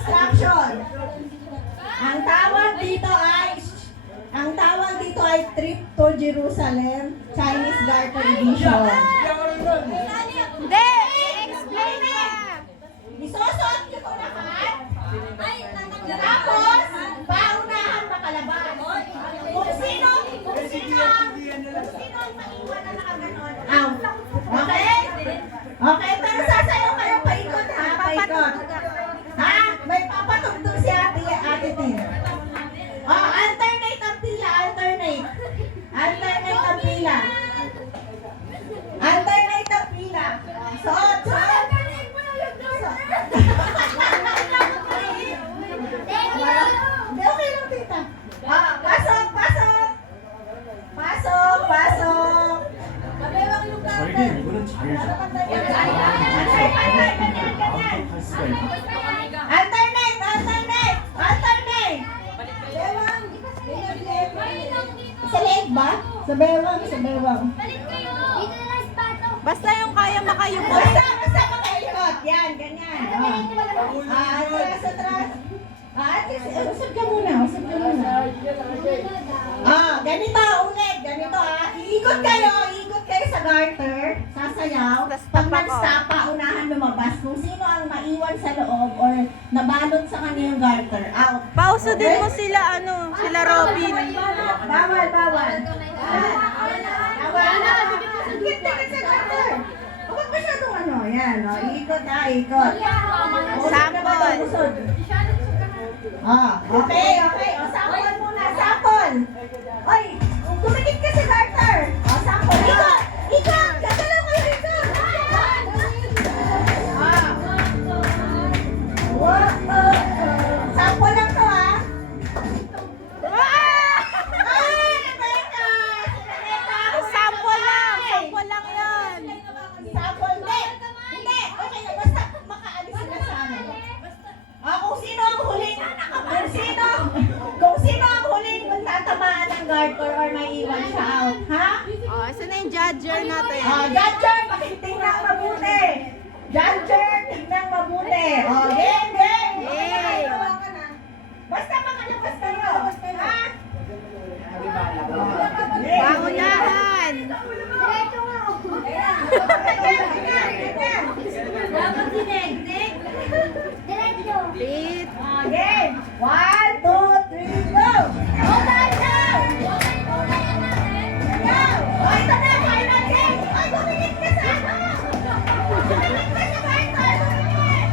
instruction. Ang tawag dito ay Trip to Jerusalem, Chinese Garter Edition. Hindi! I-explain na! Isusot niyo ito lahat. Tapos, paunahan makalabas. Kung sino ang maiwan na nakaganon. Okay? Okay, pero sasayaw kayo paikot ha, paikot. Ha? May papatugtog si Ate Tin. Oh, alternate ang pila, alternate. Alternate ang pila. Alternate ang pila. Suot, suot. Hindi, okay lang, tita. Pasok, pasok. Pasok, pasok. 저에게 이거는 자유죠. Alternate, alternate, alternate. Sa leeg ba? Sa bewang, sa bewang. Basta yung kaya makayuko. Basta makayot. Yan, ganyan. Atras, atras. Usap ka muna, usap ka muna. Ganito, ulit, ganito Iikot kayo sa garter, sasayaw. Pag nag-stop, paunahan lumabas. Kung sino ang maiwan sa loob or nabalot sa kanya yung garter, out. Pauso din mo sila, sila Robin. Bawal, bawal. Bawal. Tingit sa garter. Huwag masyadong yan. Iikot ikot. Sample. Okay. Sample muna, sample. Oy, tumikit ka sa garter. Sample. Ikot. Gagalaw kayo, ikot. Sample lang to, Sample lang yan. Sample, hindi. Okay na, basta makaalis sila sa amin. Kung sino ang huling tatamaan ng garter or may iwan siya out, ha? Isa na yung judger natin. Judger, tingnan mabuti. Judger, tingnan mabuti. Game. Yay! Basta makalabas kayo, ha? Pangunahan! Pit! Game! 1, 2, 3, go! Ito na, final game! Ay, tumingin ka sa Tumingin ka sa garter! Tumingin!